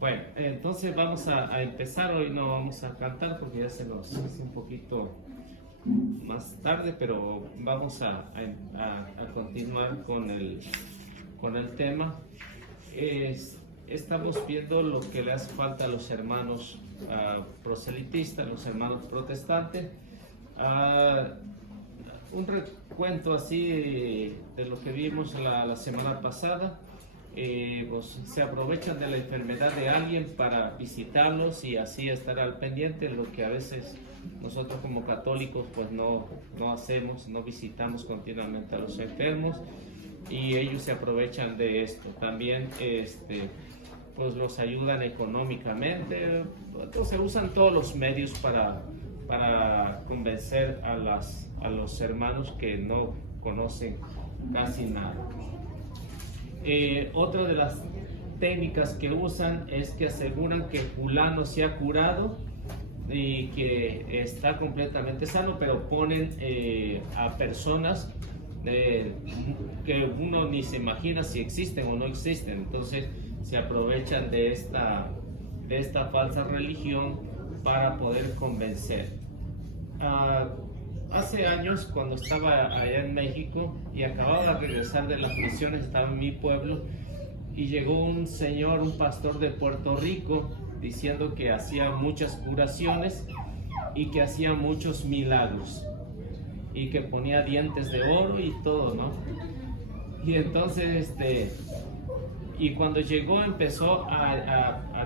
Bueno, entonces vamos a empezar. Hoy no vamos a cantar porque ya se nos hace un poquito más tarde, pero vamos a continuar con el tema. Estamos viendo lo que le hace falta a los hermanos proselitistas, los hermanos protestantes. Un recuento así de lo que vimos la semana pasada. Pues, se aprovechan de la enfermedad de alguien para visitarlos y así estar al pendiente, lo que a veces nosotros como católicos pues no hacemos, no visitamos continuamente a los enfermos, y ellos se aprovechan de esto. También pues los ayudan económicamente. Entonces usan todos los medios para convencer a los hermanos que no conocen casi nada. Otra de las técnicas que usan es que aseguran que fulano se ha curado y que está completamente sano, pero ponen a personas que uno ni se imagina si existen o no existen. Entonces se aprovechan de esta falsa religión para poder convencer. Hace años, cuando estaba allá en México y acababa de regresar de las misiones, estaba en mi pueblo y llegó un señor, un pastor de Puerto Rico, diciendo que hacía muchas curaciones y que hacía muchos milagros y que ponía dientes de oro y todo, ¿no? Y entonces, y cuando llegó empezó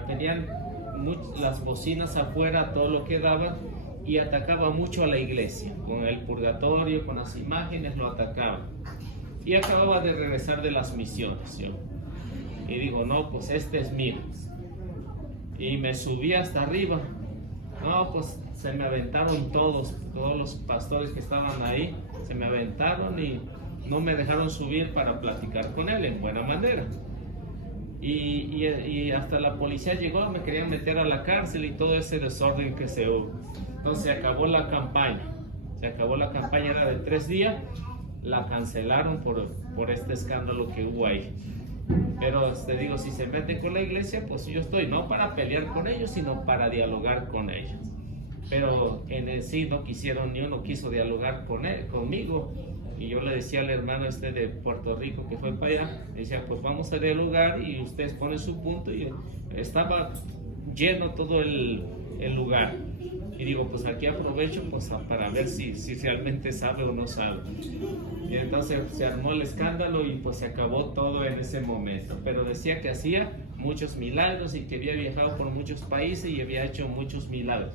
tenían las bocinas afuera, todo lo que daba, y atacaba mucho a la iglesia, con el purgatorio, con las imágenes, lo atacaba. Y acababa de regresar de las misiones, yo. Y digo, no, pues este es mío. Y me subí hasta arriba. No, pues se me aventaron todos los pastores que estaban ahí, se me aventaron y no me dejaron subir para platicar con él en buena manera. Y hasta la policía llegó, me querían meter a la cárcel y todo ese desorden que se hubo. Entonces se acabó la campaña. Era de 3 días, la cancelaron por este escándalo que hubo ahí. Pero te digo, si se meten con la iglesia, pues yo estoy no para pelear con ellos, sino para dialogar con ellos. Pero en el sí no quisieron, ni uno quiso dialogar conmigo. Y yo le decía al hermano de Puerto Rico que fue para allá, decía, pues vamos a dialogar y ustedes ponen su punto. Y estaba lleno todo el lugar. Y digo, pues aquí aprovecho pues para ver si realmente sabe o no sabe. Y entonces se armó el escándalo y pues se acabó todo en ese momento. Pero decía que hacía muchos milagros y que había viajado por muchos países y había hecho muchos milagros.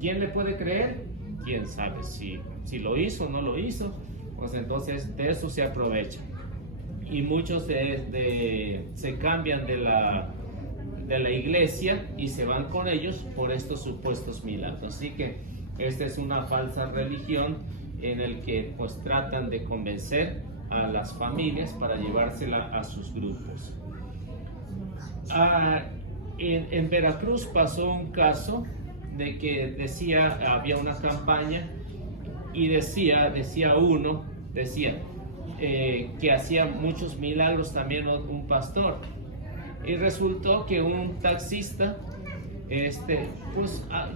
¿Quién le puede creer? ¿Quién sabe si lo hizo o no lo hizo? Pues entonces de eso se aprovecha. Y muchos se cambian de la iglesia y se van con ellos por estos supuestos milagros. Así que esta es una falsa religión en el que pues tratan de convencer a las familias para llevársela a sus grupos. En Veracruz pasó un caso de que había una campaña y decía que hacía muchos milagros también un pastor. Y resultó que un taxista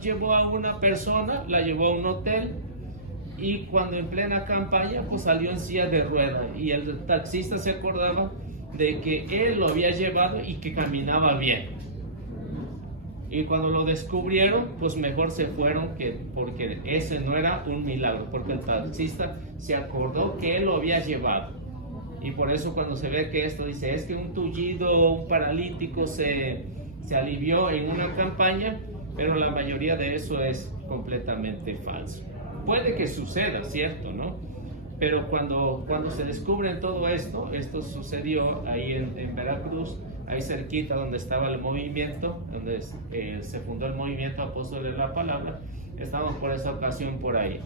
llevó a una persona, la llevó a un hotel, y cuando en plena campaña pues salió en silla de ruedas, y el taxista se acordaba de que él lo había llevado y que caminaba bien. Y cuando lo descubrieron, pues mejor se fueron, porque ese no era un milagro, porque el taxista se acordó que él lo había llevado. Y por eso cuando se ve que esto dice, es que un tullido, un paralítico se alivió en una campaña, pero la mayoría de eso es completamente falso. Puede que suceda, ¿cierto? ¿No? Pero cuando se descubre todo esto sucedió ahí en Veracruz, ahí cerquita donde estaba el movimiento, donde se fundó el movimiento Apóstoles de la Palabra. Estábamos por esa ocasión por ahí.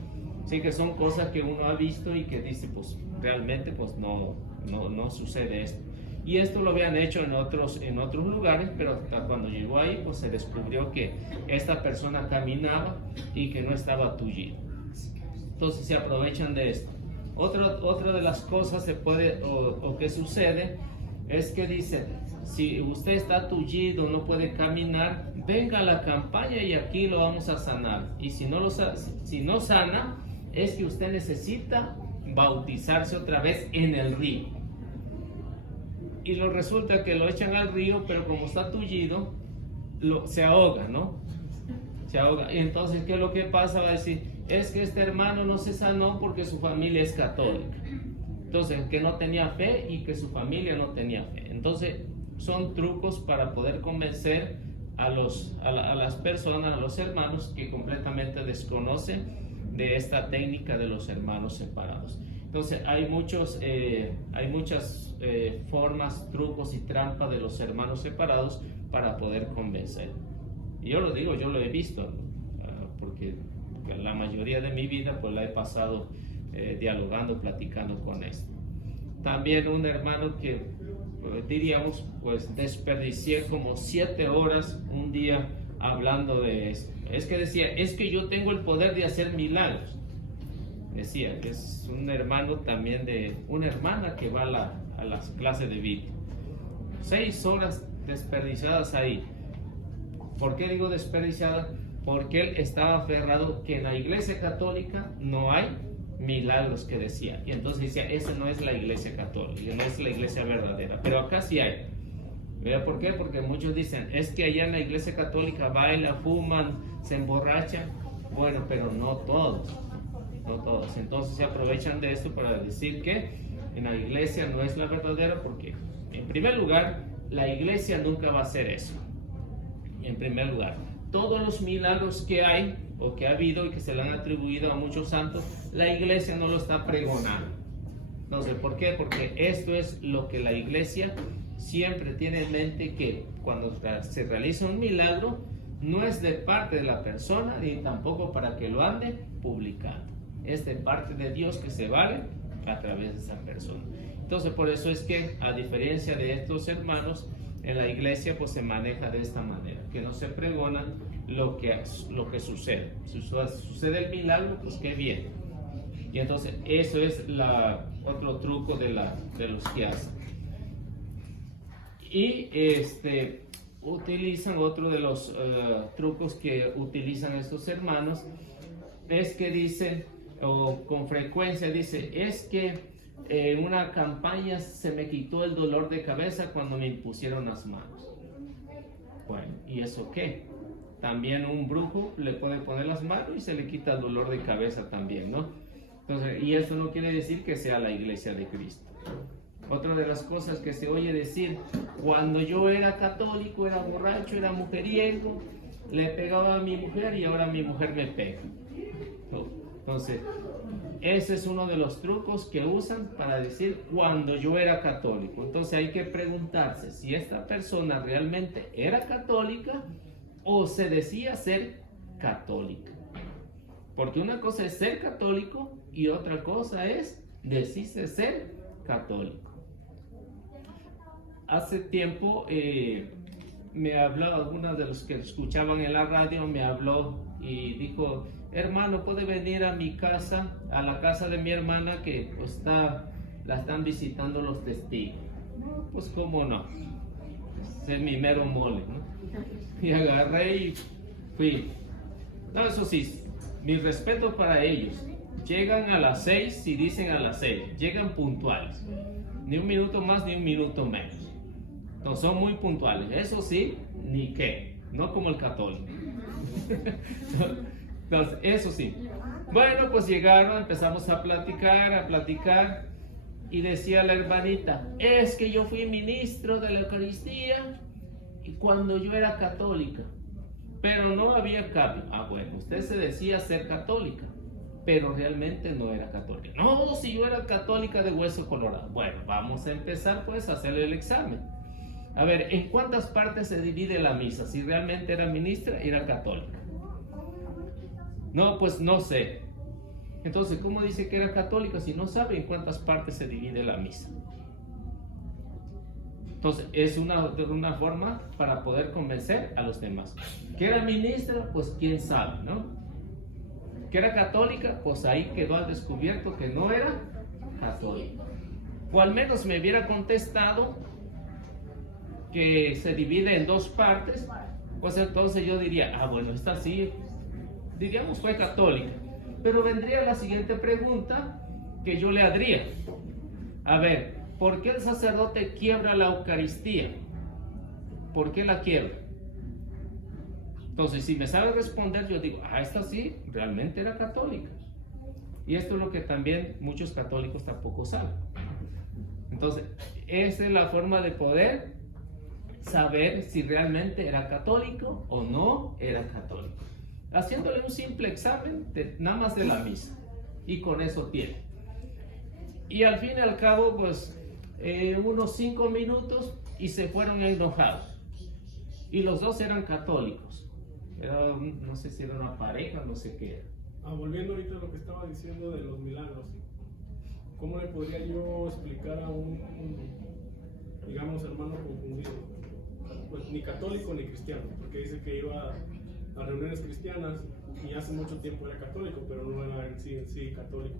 Así que son cosas que uno ha visto y que dice, pues realmente pues no sucede esto. Y esto lo habían hecho en otros lugares, pero cuando llegó ahí pues se descubrió que esta persona caminaba y que no estaba tullido. Entonces se aprovechan de esto. Otra de las cosas que sucede es que dice, si usted está tullido, no puede caminar, venga a la campaña y aquí lo vamos a sanar. Y si no sana, es que usted necesita bautizarse otra vez en el río. Y resulta que lo echan al río, pero como está tullido, se ahoga, ¿no? Se ahoga. Y entonces, ¿qué es lo que pasa? Va a decir, es que este hermano no se sanó porque su familia es católica. Entonces, que no tenía fe y que su familia no tenía fe. Entonces, son trucos para poder convencer a las personas, a los hermanos que completamente desconocen de esta técnica de los hermanos separados. Entonces, hay muchas formas, trucos y trampas de los hermanos separados para poder convencer. Y yo lo digo, yo lo he visto, porque la mayoría de mi vida pues la he pasado dialogando, platicando con esto. También un hermano que diríamos pues desperdicié como 7 horas un día hablando de esto. Es que decía, es que yo tengo el poder de hacer milagros. Decía que es un hermano también de una hermana que va a las clases de vida. 6 horas desperdiciadas ahí. ¿Por qué digo desperdiciadas? Porque él estaba aferrado que en la iglesia católica no hay milagros, que decía. Y entonces decía, esa no es la iglesia católica, no es la iglesia verdadera. Pero acá sí hay. ¿Vea por qué? Porque muchos dicen, es que allá en la iglesia católica bailan, fuman, se emborrachan. Bueno, pero no todos. No todos. Entonces se aprovechan de esto para decir que en la iglesia no es la verdadera, porque en primer lugar, la iglesia nunca va a hacer eso. En primer lugar, todos los milagros que hay o que ha habido y que se le han atribuido a muchos santos, la iglesia no lo está pregonando. Entonces, ¿por qué? Porque esto es lo que la iglesia siempre tiene en mente, que cuando se realiza un milagro, no es de parte de la persona ni tampoco para que lo ande publicando. Es de parte de Dios, que se vale a través de esa persona. Entonces, por eso es que, a diferencia de estos hermanos, en la iglesia pues se maneja de esta manera, que no se pregona lo que sucede. Si sucede el milagro, pues qué bien. Y entonces eso es otro truco de los que hacen. Y utilizan otro de los trucos que utilizan estos hermanos, es que dicen, o con frecuencia dice, es que en una campaña se me quitó el dolor de cabeza cuando me impusieron las manos. Bueno, ¿y eso qué? También un brujo le puede poner las manos y se le quita el dolor de cabeza también, ¿no? Entonces, y eso no quiere decir que sea la iglesia de Cristo. Otra de las cosas que se oye decir, cuando yo era católico, era borracho, era mujeriego, le pegaba a mi mujer y ahora mi mujer me pega. Entonces, ese es uno de los trucos que usan para decir cuando yo era católico. Entonces hay que preguntarse si esta persona realmente era católica o se decía ser católica. Porque una cosa es ser católico y otra cosa es decirse ser católico. Hace tiempo me habló, algunos de los que escuchaban en la radio me habló y dijo, hermano, ¿puede venir a mi casa, a la casa de mi hermana que la están visitando los testigos? Pues cómo no, es mi mero mole, ¿no? Y agarré y fui. No, eso sí, mi respeto para ellos. Llegan a las 6 y dicen a las 6, llegan puntuales. Ni un minuto más ni un minuto menos. No, son muy puntuales. Eso sí, ni qué, no como el católico. Entonces, eso sí. Bueno, pues llegaron, empezamos a platicar y decía la hermanita, es que yo fui ministro de la Eucaristía y cuando yo era católica, pero no había cambio. Ah, bueno, usted se decía ser católica, pero realmente no era católica. No, si yo era católica de hueso colorado. Bueno, vamos a empezar pues a hacerle el examen. A ver, ¿en cuántas partes se divide la misa? Si realmente era ministra, era católica. No, pues no sé. Entonces, ¿cómo dice que era católica si no sabe en cuántas partes se divide la misa? Entonces, es una forma para poder convencer a los demás. ¿Que era ministra? Pues quién sabe, ¿no? ¿Que era católica? Pues ahí quedó al descubierto que no era católica. O al menos me hubiera contestado que se divide en dos partes, pues entonces yo diría, bueno, esta sí, diríamos fue católica. Pero vendría la siguiente pregunta que yo le haría. A ver, ¿por qué el sacerdote quiebra la Eucaristía? ¿Por qué la quiebra? Entonces, si me sabe responder, yo digo, esta sí, realmente era católica. Y esto es lo que también muchos católicos tampoco saben. Entonces, esa es la forma de poder saber si realmente era católico o no era católico. Haciéndole un simple examen nada más de la misa. Y con eso tiene. Y al fin y al cabo, pues, unos 5 minutos y se fueron enojados. Y los dos eran católicos. No sé si era una pareja, no sé qué era. Volviendo ahorita a lo que estaba diciendo de los milagros, ¿cómo le podría yo explicar a un digamos, hermano confundido? Pues ni católico ni cristiano, porque dice que iba a reuniones cristianas y hace mucho tiempo era católico, pero no era en sí católico.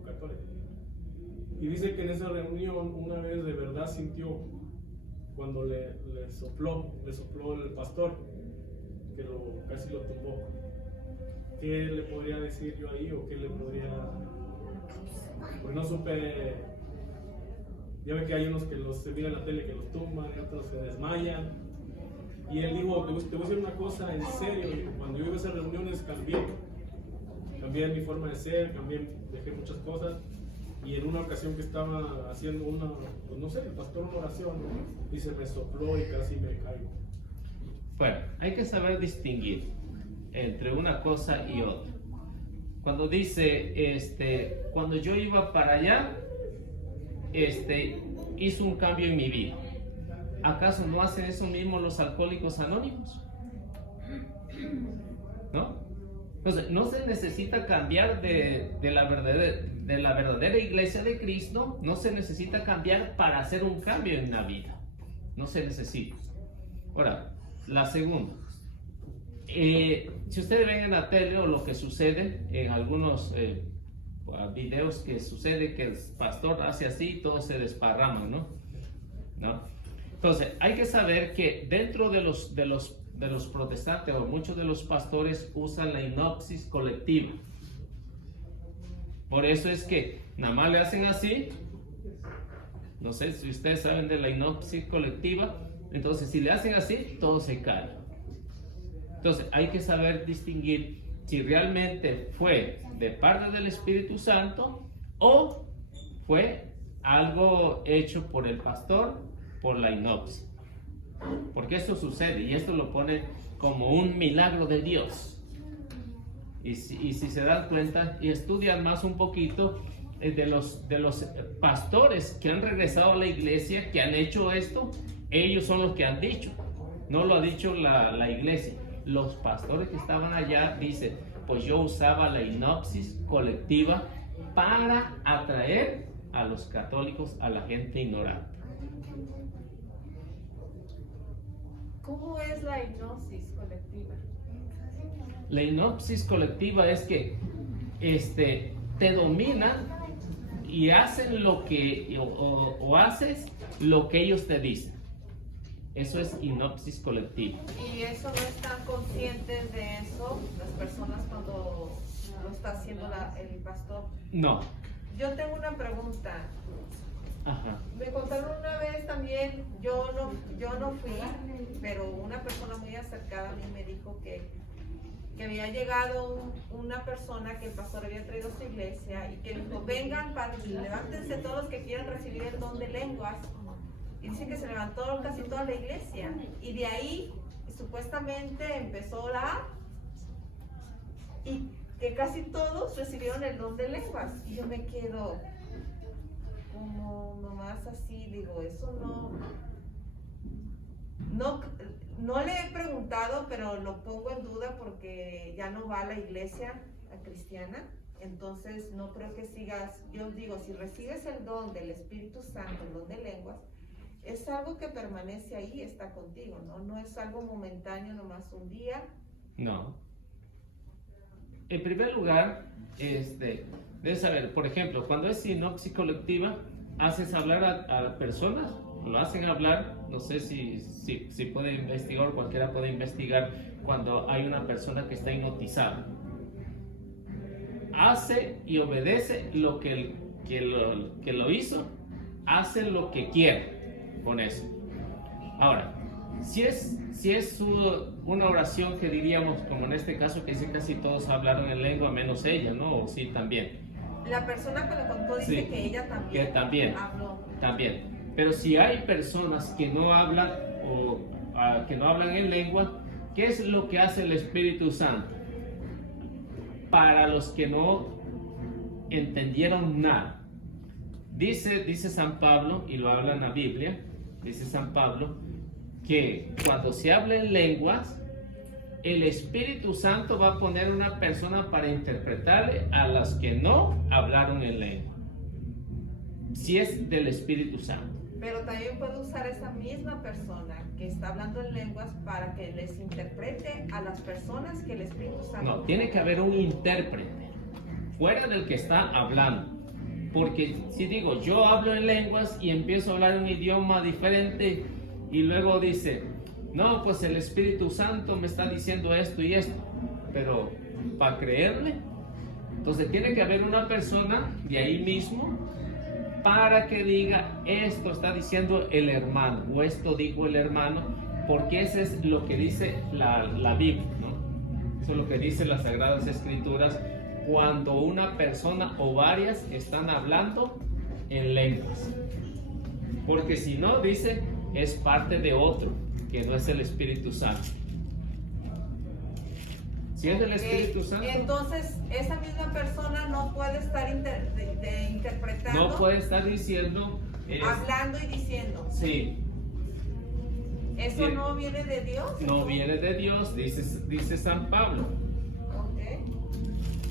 Y dice que en esa reunión una vez de verdad sintió cuando le sopló el pastor, que casi lo tumbó. ¿Qué le podría decir yo ahí o qué le podría...? Pues no supe... Ya ve que hay unos que se miran en la tele que los tumban, y otros se desmayan. Y él dijo, te voy a decir una cosa en serio, cuando yo iba a esas reuniones cambié mi forma de ser, dejé muchas cosas. Y en una ocasión que estaba haciendo pues no sé, el pastor una oración, ¿no? Y se me sopló y casi me caigo. Bueno, hay que saber distinguir entre una cosa y otra. Cuando dice, cuando yo iba para allá, hizo un cambio en mi vida. ¿Acaso no hacen eso mismo los alcohólicos anónimos? ¿No? Entonces, no se necesita cambiar de la verdadera iglesia de Cristo, no se necesita cambiar para hacer un cambio en la vida. No se necesita. Ahora, la segunda. Si ustedes ven en la tele o lo que sucede en algunos videos que sucede que el pastor hace así y todos se desparraman, ¿no? Entonces, hay que saber que dentro de los protestantes o muchos de los pastores usan la hipnosis colectiva. Por eso es que nada más le hacen así. No sé si ustedes saben de la hipnosis colectiva. Entonces, si le hacen así, todo se cae. Entonces, hay que saber distinguir si realmente fue de parte del Espíritu Santo o fue algo hecho por el pastor, por la hipnosis. Porque esto sucede y esto lo pone como un milagro de Dios. Y si se dan cuenta y estudian más un poquito de los pastores que han regresado a la iglesia, que han hecho esto, ellos son los que han dicho. No lo ha dicho la iglesia. Los pastores que estaban allá dicen, pues yo usaba la hipnosis colectiva para atraer a los católicos, a la gente ignorante. ¿Cómo es la hipnosis colectiva? La hipnosis colectiva es que te dominan y hacen lo que o haces lo que ellos te dicen. Eso es hipnosis colectiva. ¿Y eso no están conscientes de eso las personas cuando lo está haciendo el pastor? No. Yo tengo una pregunta. Ajá. Me contaron una vez también, yo no fui, pero una persona muy acercada a mí me dijo que había llegado una persona que el pastor había traído a su iglesia y que dijo, vengan, levántense todos los que quieran recibir el don de lenguas. Y dice que se levantó casi toda la iglesia. Y de ahí, supuestamente, empezó a orar y que casi todos recibieron el don de lenguas. Y yo me quedo como nomás así, digo, eso no le he preguntado, pero lo pongo en duda porque ya no va a la iglesia cristiana. Entonces no creo que sigas. Yo digo, si recibes el don del Espíritu Santo, el don de lenguas, es algo que permanece ahí, está contigo, ¿no? No es algo momentáneo, nomás un día. No. En primer lugar, debes saber, por ejemplo, cuando es hipnosis colectiva, haces hablar a personas lo hacen hablar, no sé si puede investigar, cualquiera puede investigar cuando hay una persona que está hipnotizada. Hace y obedece lo que lo hizo, hace lo que quiere con eso. Ahora, si es una oración que diríamos, como en este caso que dice casi todos hablaron en lengua menos ella, ¿no? O sí, también. La persona que lo contó dice Sí, que ella también, que también habló. También. Pero si hay personas que no hablan o que no hablan en lengua, ¿qué es lo que hace el Espíritu Santo? Para los que no entendieron nada. Dice San Pablo, y lo habla en la Biblia, dice San Pablo, que cuando se habla en lenguas, el Espíritu Santo va a poner una persona para interpretarle a las que no hablaron en lengua. Si es del Espíritu Santo. Pero también puede usar esa misma persona que está hablando en lenguas para que les interprete a las personas que el Espíritu Santo... No, tiene que haber un intérprete fuera del que está hablando. Porque si digo, yo hablo en lenguas y empiezo a hablar un idioma diferente y luego dice, no, pues el Espíritu Santo me está diciendo esto y esto, pero para creerle, entonces tiene que haber una persona de ahí mismo para que diga, esto está diciendo el hermano, o esto dijo el hermano, porque eso es lo que dice la Biblia, ¿no? Eso es lo que dice las Sagradas Escrituras, cuando una persona o varias están hablando en lenguas. Porque si no, dice, es parte de otro, que no es el Espíritu Santo. Si es del Espíritu Santo, entonces esa misma persona no puede estar interpretando, no puede estar diciendo, hablando y diciendo. sí, ¿Eso sí, no viene de Dios? no viene de Dios, dice San Pablo. Okay.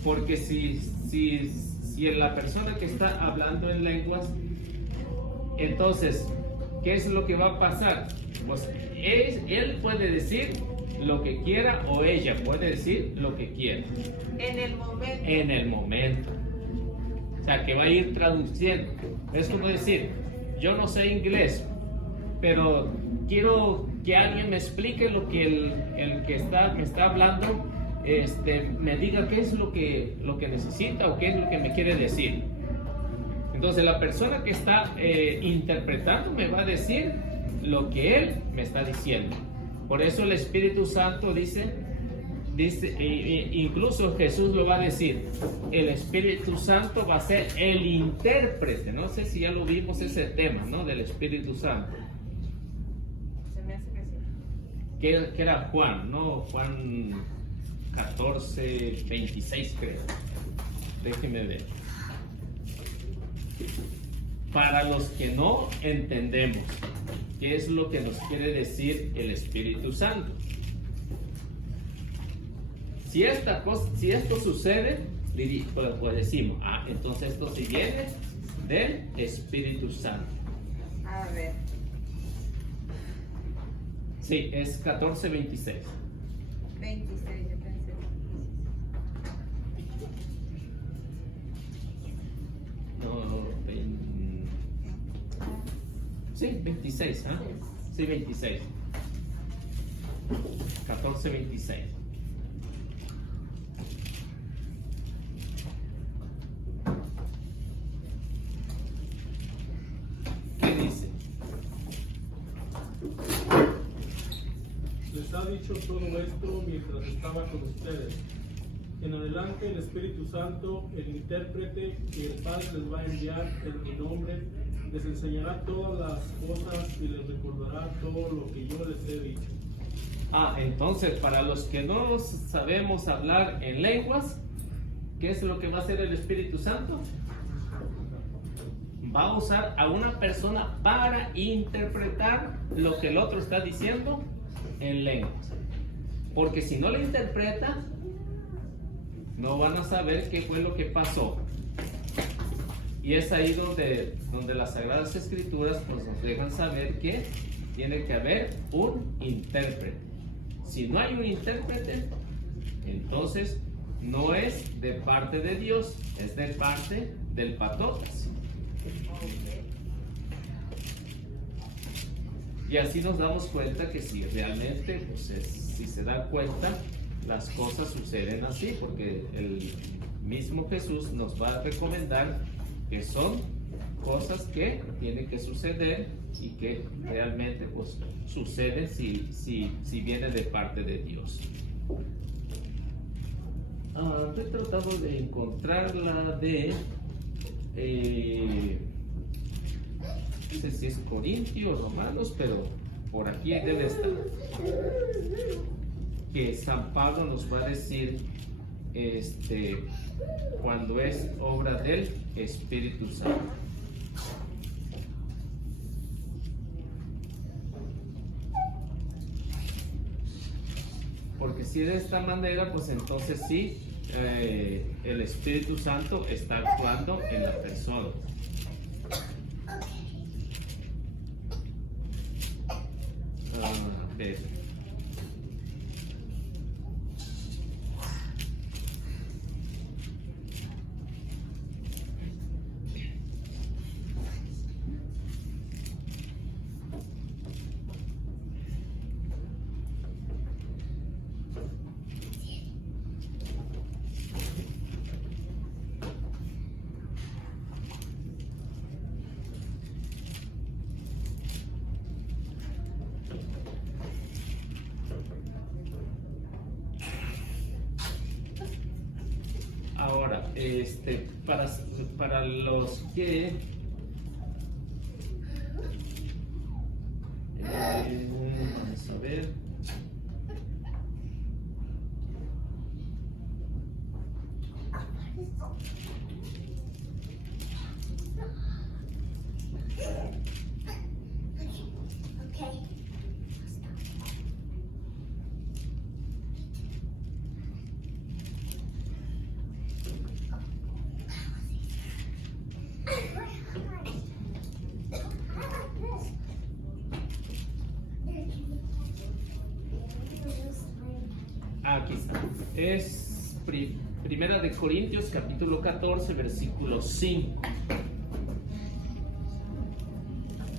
Porque si la persona que está hablando en lenguas, entonces, ¿qué es lo que va a pasar? Pues él puede decir lo que quiera o ella puede decir lo que quiera. En el momento. En el momento. O sea, que va a ir traduciendo. Es como decir, yo no sé inglés, pero quiero que alguien me explique lo que el que me está hablando me diga qué es lo que necesita o qué es lo que me quiere decir. Entonces la persona que está interpretando me va a decir lo que él me está diciendo. Por eso el Espíritu Santo dice, incluso Jesús lo va a decir, el Espíritu Santo va a ser el intérprete. No sé si ya lo vimos ese tema, ¿no? Del Espíritu Santo. Se me hace que sí. Que era Juan, ¿no? Juan 14, 26 creo. Déjeme ver. Para los que no entendemos qué es lo que nos quiere decir el Espíritu Santo. Si esto sucede, pues decimos, entonces esto sí viene del Espíritu Santo. A ver. Sí, es 14, 26. 26, yo pensé. No, sí, 26, ¿ah? Sí, 26. 14, 26. ¿Qué dice? Les ha dicho todo esto mientras estaba con ustedes. En adelante el Espíritu Santo, el intérprete que el Padre les va a enviar en mi nombre, les enseñará todas las cosas y les recordará todo lo que yo les he dicho. Entonces, para los que no sabemos hablar en lenguas, ¿qué es lo que va a hacer el Espíritu Santo? Va a usar a una persona para interpretar lo que el otro está diciendo en lenguas. Porque si no lo interpreta, no van a saber qué fue lo que pasó. Y es ahí donde las Sagradas Escrituras pues, nos dejan saber que tiene que haber un intérprete. Si no hay un intérprete, entonces no es de parte de Dios, es de parte del patotas. Y así nos damos cuenta que si realmente, pues si se dan cuenta, las cosas suceden así, porque el mismo Jesús nos va a recomendar que son cosas que tienen que suceder y que realmente pues suceden si viene de parte de Dios. He tratado de encontrar la de no sé si es Corintios, Romanos, pero por aquí debe estar, que San Pablo nos va a decir cuando es obra del Espíritu Santo. Porque si de esta manera, pues entonces sí, el Espíritu Santo está actuando en la persona. A ver. Ahora, para los que vamos a ver. Aquí está. Es Primera de Corintios, capítulo 14, versículo 5.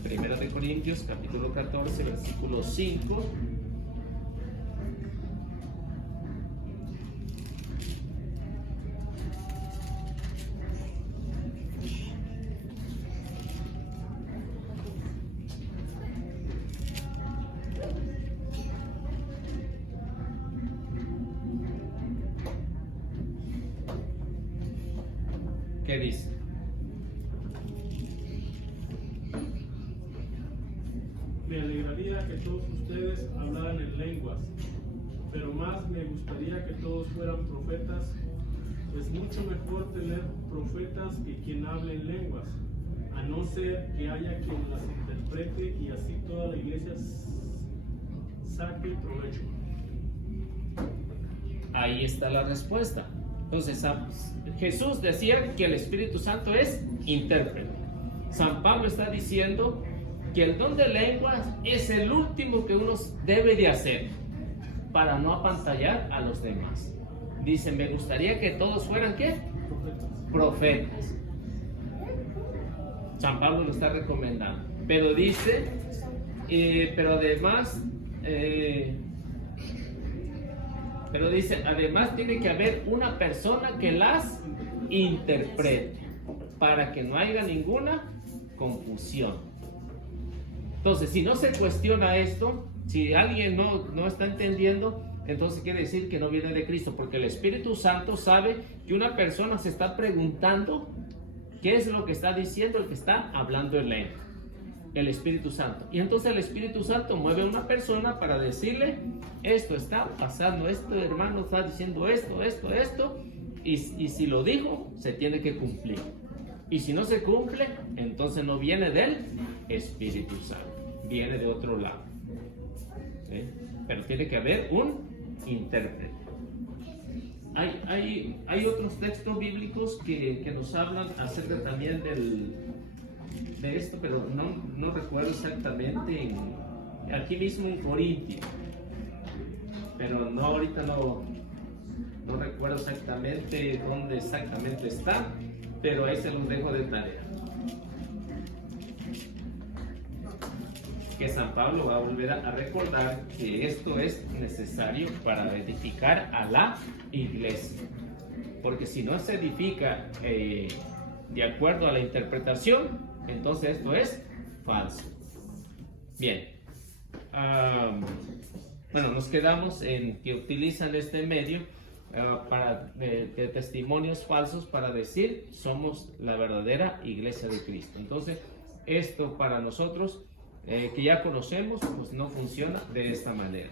Primera de Corintios, capítulo 14, versículo 5. ¿Qué dice? Me alegraría que todos ustedes hablaran en lenguas, pero más me gustaría que todos fueran profetas. Es mucho mejor tener profetas que quien hable en lenguas, a no ser que haya quien las interprete y así toda la iglesia saque provecho. Ahí está la respuesta. Entonces, Jesús decía que el Espíritu Santo es intérprete. San Pablo está diciendo que el don de lenguas es el último que uno debe de hacer para no apantallar a los demás. Dice, me gustaría que todos fueran, ¿qué? Profetas. San Pablo lo está recomendando. Pero dice, además tiene que haber una persona que las interprete para que no haya ninguna confusión. Entonces, si no se cuestiona esto, si alguien no está entendiendo, entonces quiere decir que no viene de Cristo, porque el Espíritu Santo sabe que una persona se está preguntando qué es lo que está diciendo el que está hablando en lengua. El Espíritu Santo. Y entonces el Espíritu Santo mueve a una persona para decirle, esto está pasando, esto hermano está diciendo esto, y si lo dijo, se tiene que cumplir. Y si no se cumple, entonces no viene del Espíritu Santo, viene de otro lado. ¿Sí? Pero tiene que haber un intérprete. Hay otros textos bíblicos que nos hablan acerca también de esto, pero no recuerdo exactamente, aquí mismo en Corintios, pero ahorita no recuerdo exactamente dónde exactamente está, pero ahí se los dejo de tarea. que San Pablo va a volver a recordar que esto es necesario para edificar a la iglesia. Porque si no se edifica de acuerdo a la interpretación, entonces esto es falso. Bien. Bueno, nos quedamos en que utilizan este medio de testimonios falsos para decir somos la verdadera iglesia de Cristo. Entonces, esto para nosotros que ya conocemos, pues no funciona de esta manera.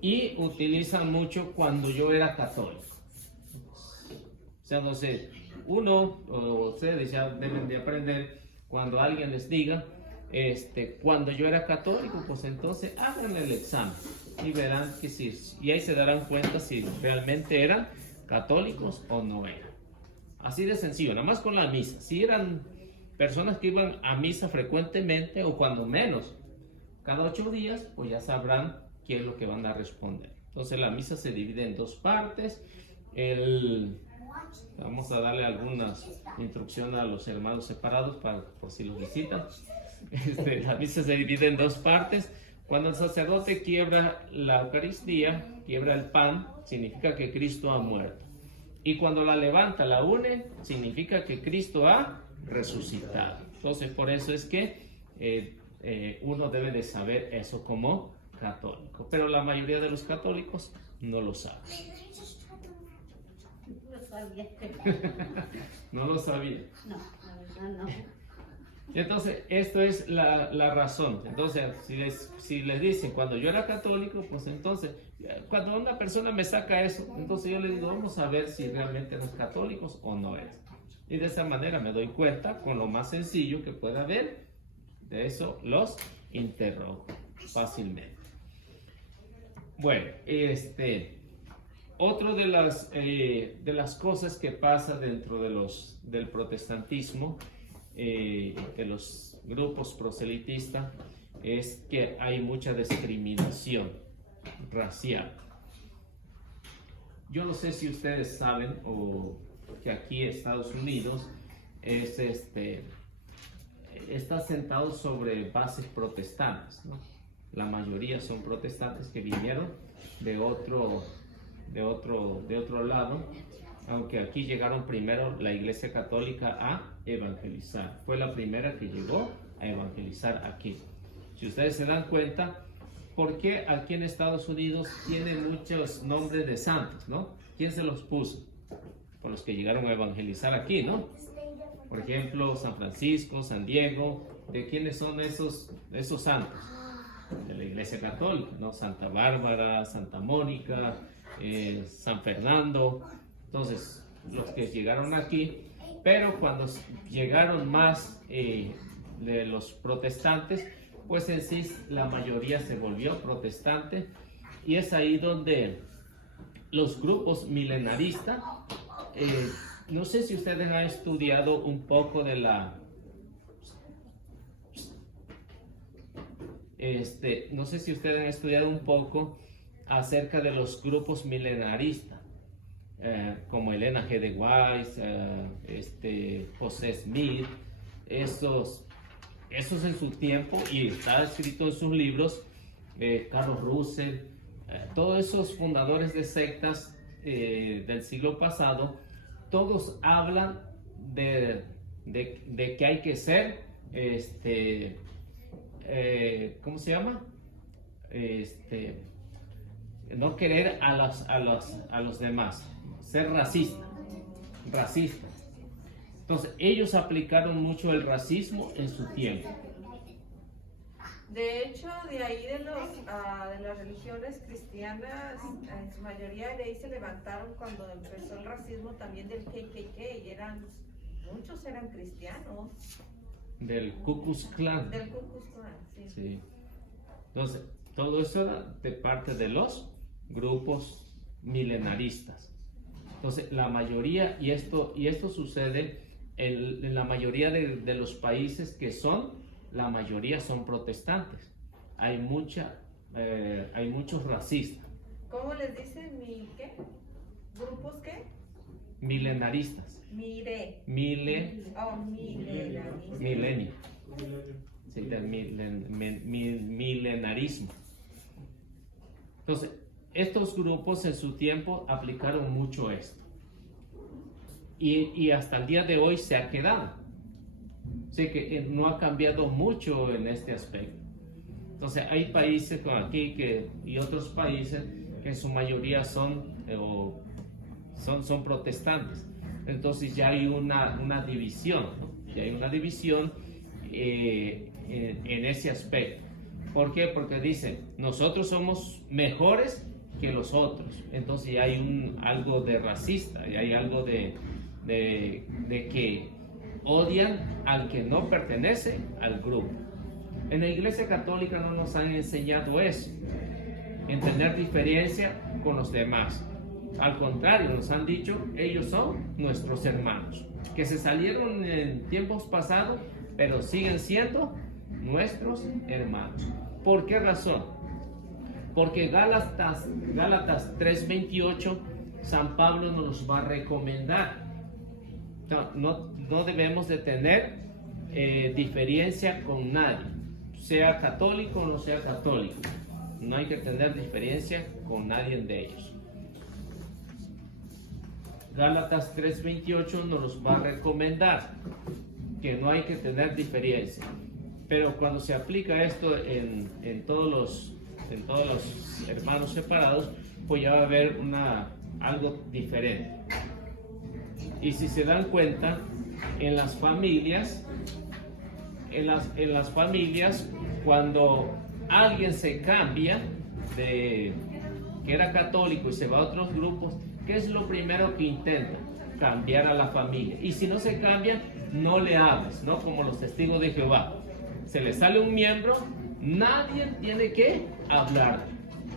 Y utilizan mucho cuando yo era católico. O sea, no sé, uno o ustedes ya deben de aprender cuando alguien les diga, cuando yo era católico, pues entonces hagan el examen y verán que sí, y ahí se darán cuenta si realmente eran católicos o no eran. Así de sencillo, nada más con la misa. Si eran personas que iban a misa frecuentemente o cuando menos, cada 8 días, pues ya sabrán qué es lo que van a responder. Entonces la misa se divide en 2 partes. Vamos a darle algunas instrucciones a los hermanos separados por si los visitan. La misa se divide en 2 partes. Cuando el sacerdote quiebra la Eucaristía, quiebra el pan, significa que Cristo ha muerto. Y cuando la levanta, la une, significa que Cristo ha resucitado. Entonces, por eso es que uno debe de saber eso como católico. Pero la mayoría de los católicos no lo saben. No lo sabía. No. Entonces, esto es la razón. Entonces, si les dicen, cuando yo era católico, pues entonces, cuando una persona me saca eso, entonces yo le digo, vamos a ver si realmente eres católicos o no eres. Y de esa manera me doy cuenta, con lo más sencillo que pueda haber, de eso los interrogo fácilmente. Bueno, otro de las cosas que pasa dentro del protestantismo, de los grupos proselitistas, es que hay mucha discriminación racial. Yo no sé si ustedes saben o que aquí Estados Unidos está sentado sobre bases protestantes, ¿no? La mayoría son protestantes que vinieron de otro lado, aunque aquí llegaron primero la Iglesia Católica a evangelizar. Fue la primera que llegó a evangelizar aquí. Si ustedes se dan cuenta, ¿por qué aquí en Estados Unidos tiene muchos nombres de santos, no? ¿Quién se los puso? Por los que llegaron a evangelizar aquí, ¿no? Por ejemplo, San Francisco, San Diego. ¿De quiénes son esos santos? De la Iglesia Católica, ¿no? Santa Bárbara, Santa Mónica, San Fernando. Entonces, los que llegaron aquí, pero cuando llegaron más de los protestantes, pues en sí la mayoría se volvió protestante, y es ahí donde los grupos milenaristas, no sé si ustedes han estudiado un poco de no sé si ustedes han estudiado un poco acerca de los grupos milenaristas, como Elena G. de White, José Smith, esos en su tiempo, y está escrito en sus libros, Carlos Russell, todos esos fundadores de sectas del siglo pasado, todos hablan de que hay que ser, ¿cómo se llama? No querer a los demás, ser racistas. Entonces, ellos aplicaron mucho el racismo en su tiempo. De hecho, de ahí de las religiones cristianas, en su mayoría de ahí se levantaron cuando empezó el racismo también del KKK, y muchos eran cristianos. Del Ku Klux Klan. Del Ku Klux Klan, sí. Sí. Entonces, todo eso era de parte de los grupos milenaristas. Entonces, la mayoría, y esto sucede en la mayoría de los países la mayoría son protestantes. Hay muchos racistas. ¿Cómo les dicen? ¿Qué? ¿Grupos qué? Milenaristas. Milenio. Milenio. sí, del milenarismo. Entonces, estos grupos en su tiempo aplicaron mucho esto. Y hasta el día de hoy se ha quedado. Así que no ha cambiado mucho en este aspecto. Entonces, hay países como aquí y otros países que en su mayoría son protestantes. Entonces ya hay una división, ¿no? Ya hay una división en ese aspecto. ¿Por qué? Porque dicen, nosotros somos mejores que los otros. Entonces ya hay algo de racista, ya hay algo de que odian al que no pertenece al grupo. En la Iglesia Católica no nos han enseñado eso, en tener diferencia con los demás. Al contrario, nos han dicho, ellos son nuestros hermanos, que se salieron en tiempos pasados, pero siguen siendo nuestros hermanos. ¿Por qué razón? Porque Gálatas 3:28, San Pablo nos los va a recomendar. No debemos de tener diferencia con nadie, sea católico o no sea católico. No hay que tener diferencia con nadie de ellos. Gálatas 3:28 nos los va a recomendar que no hay que tener diferencia. Pero cuando se aplica esto en todos los hermanos separados, pues ya va a haber algo diferente. Y si se dan cuenta, en las familias, cuando alguien se cambia que era católico y se va a otros grupos, ¿qué es lo primero que intenta? Cambiar a la familia. Y si no se cambia, no le hables, ¿no? Como los testigos de Jehová. Se le sale un miembro, nadie tiene que hablar.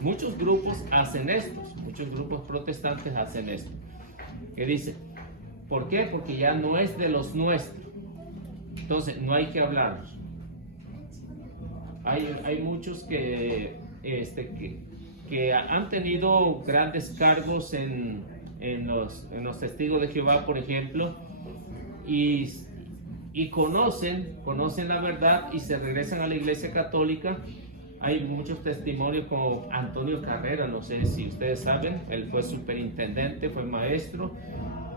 Muchos grupos hacen esto, muchos grupos protestantes hacen esto. ¿Qué dice? ¿Por qué? Porque ya no es de los nuestros. Entonces, no hay que hablarlos. Hay muchos que han tenido grandes cargos en los testigos de Jehová, por ejemplo, y conocen la verdad y se regresan a la Iglesia Católica. Hay muchos testimonios como Antonio Carrera, no sé si ustedes saben, él fue superintendente, fue maestro,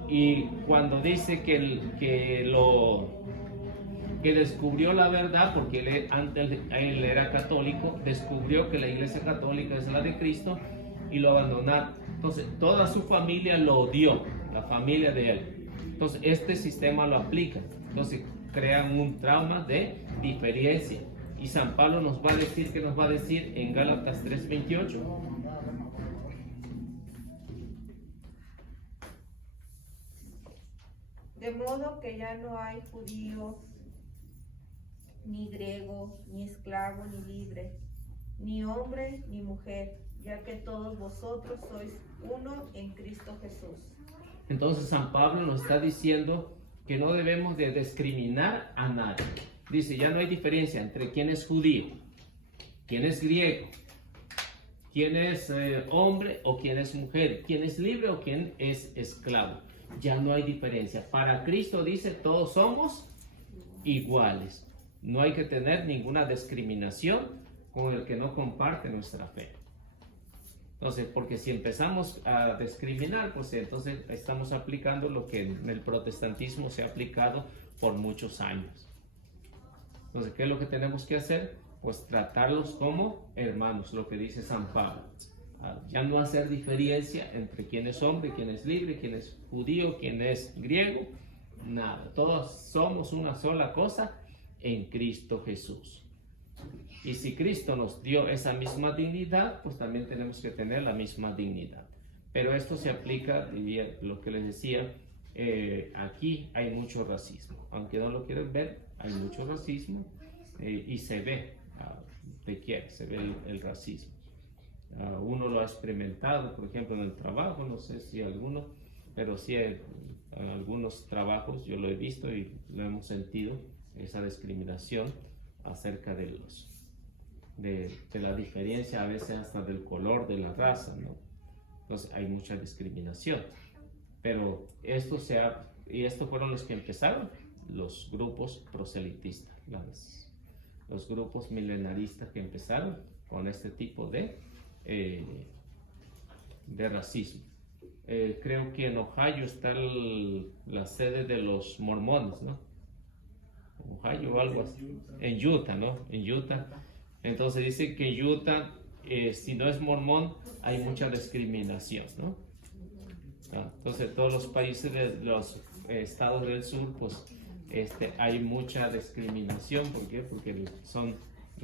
y cuando dice que descubrió la verdad, porque él era católico, descubrió que la Iglesia Católica es la de Cristo y lo abandonaron. Entonces toda su familia lo odió, la familia de él. Entonces este sistema lo aplica. Entonces crean un trauma de diferencia. Y San Pablo nos va a decir, ¿qué nos va a decir en Gálatas 3:28? De modo que ya no hay judío, ni griego, ni esclavo, ni libre, ni hombre, ni mujer, ya que todos vosotros sois uno en Cristo Jesús. Entonces San Pablo nos está diciendo que no debemos de discriminar a nadie. Dice, ya no hay diferencia entre quién es judío, quién es griego, quién es hombre o quién es mujer, quién es libre o quién es esclavo. Ya no hay diferencia. Para Cristo dice, todos somos iguales. No hay que tener ninguna discriminación con el que no comparte nuestra fe. Entonces, porque si empezamos a discriminar, pues entonces estamos aplicando lo que en el protestantismo se ha aplicado por muchos años. Entonces, ¿qué es lo que tenemos que hacer? Pues tratarlos como hermanos, lo que dice San Pablo. Ya no hacer diferencia entre quién es hombre, quién es libre, quién es judío, quién es griego, nada. Todos somos una sola cosa en Cristo Jesús. Y si Cristo nos dio esa misma dignidad, pues también tenemos que tener la misma dignidad. Pero esto se aplica, diría, lo que les decía, aquí hay mucho racismo. Aunque no lo quieran ver, hay mucho racismo y se ve, se ve el racismo. Uno lo ha experimentado, por ejemplo, en el trabajo, no sé si alguno, pero sí en algunos trabajos yo lo he visto y lo hemos sentido, esa discriminación acerca de la diferencia, a veces hasta del color de la raza, ¿no? Entonces hay mucha discriminación, pero estos fueron los que empezaron, los grupos proselitistas, los grupos milenaristas que empezaron con este tipo de racismo. Creo que en Ohio está la sede de los mormones, ¿no? Ohio o algo así. En Utah, ¿no? En Utah. Entonces dice que en Utah, si no es mormón, hay mucha discriminación, ¿no? Entonces todos los países de los estados del sur, pues hay mucha discriminación. ¿Por qué? Porque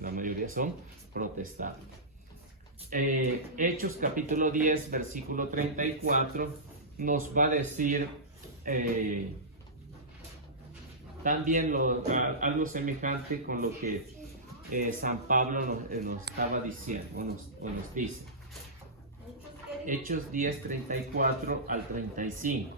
la mayoría son protestantes. Hechos capítulo 10 versículo 34 nos va a decir también algo semejante con lo que San Pablo nos estaba diciendo o nos dice. Hechos 10, 34 al 35.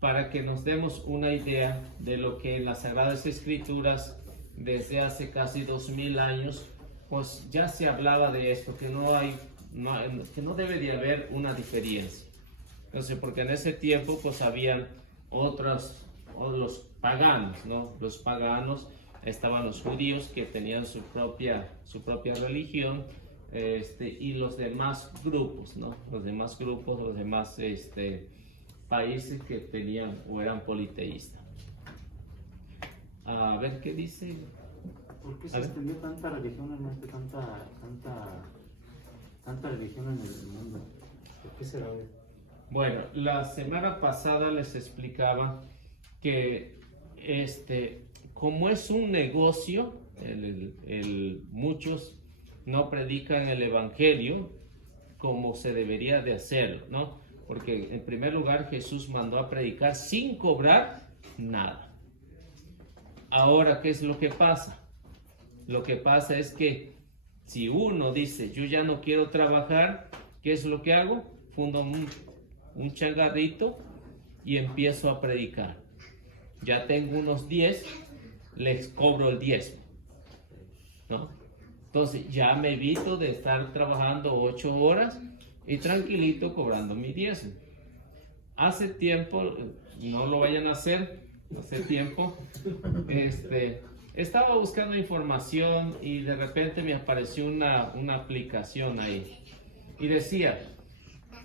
Para que nos demos una idea de lo que en las Sagradas Escrituras desde hace casi 2000 años pues ya se hablaba de esto, que no debe de haber una diferencia. Entonces, porque en ese tiempo pues habían los paganos, ¿no? Los paganos, estaban los judíos que tenían su propia religión, y los demás grupos, ¿no? Los demás países que tenían o eran politeístas. A ver qué dice. ¿Por qué se extendió tanta religión, hermano? Tanta religión en el mundo. ¿Por qué será? Bueno, la semana pasada les explicaba que como es un negocio, muchos no predican el evangelio como se debería de hacerlo, ¿no? Porque en primer lugar Jesús mandó a predicar sin cobrar nada. Ahora, ¿qué es lo que pasa? Lo que pasa es que si uno dice, yo ya no quiero trabajar, ¿qué es lo que hago? Fundo un changarrito y empiezo a predicar. Ya tengo unos 10, les cobro el 10, ¿no? Entonces ya me evito de estar trabajando 8 horas y tranquilito cobrando mi 10. Hace tiempo, no lo vayan a hacer, hace tiempo, estaba buscando información y de repente me apareció una aplicación ahí y decía,